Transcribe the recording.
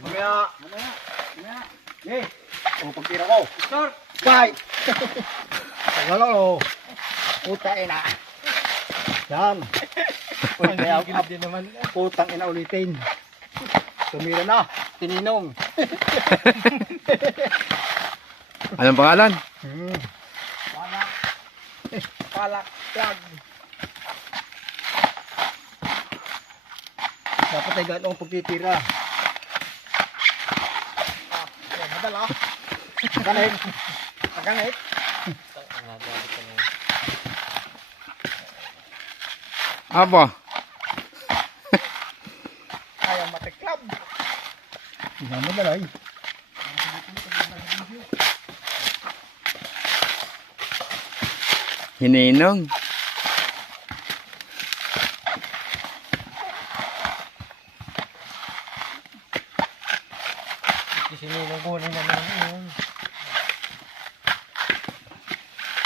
Mamaya. Mamaya. Eh. O, pagtira ko. Start. Bye. Tagalo. Puta ina. Yan. Kaya din naman. Putang ina ulitin. Tumira na. Tininong. Anong pangalan? Palak. Palak. Plug. Dapat ay gano'ng pagtitira. Madala. Ganit. Ganit. Apa? Ayaw matiklab. Hindi mo dalay. Hininong. Sininong kunin naman yun.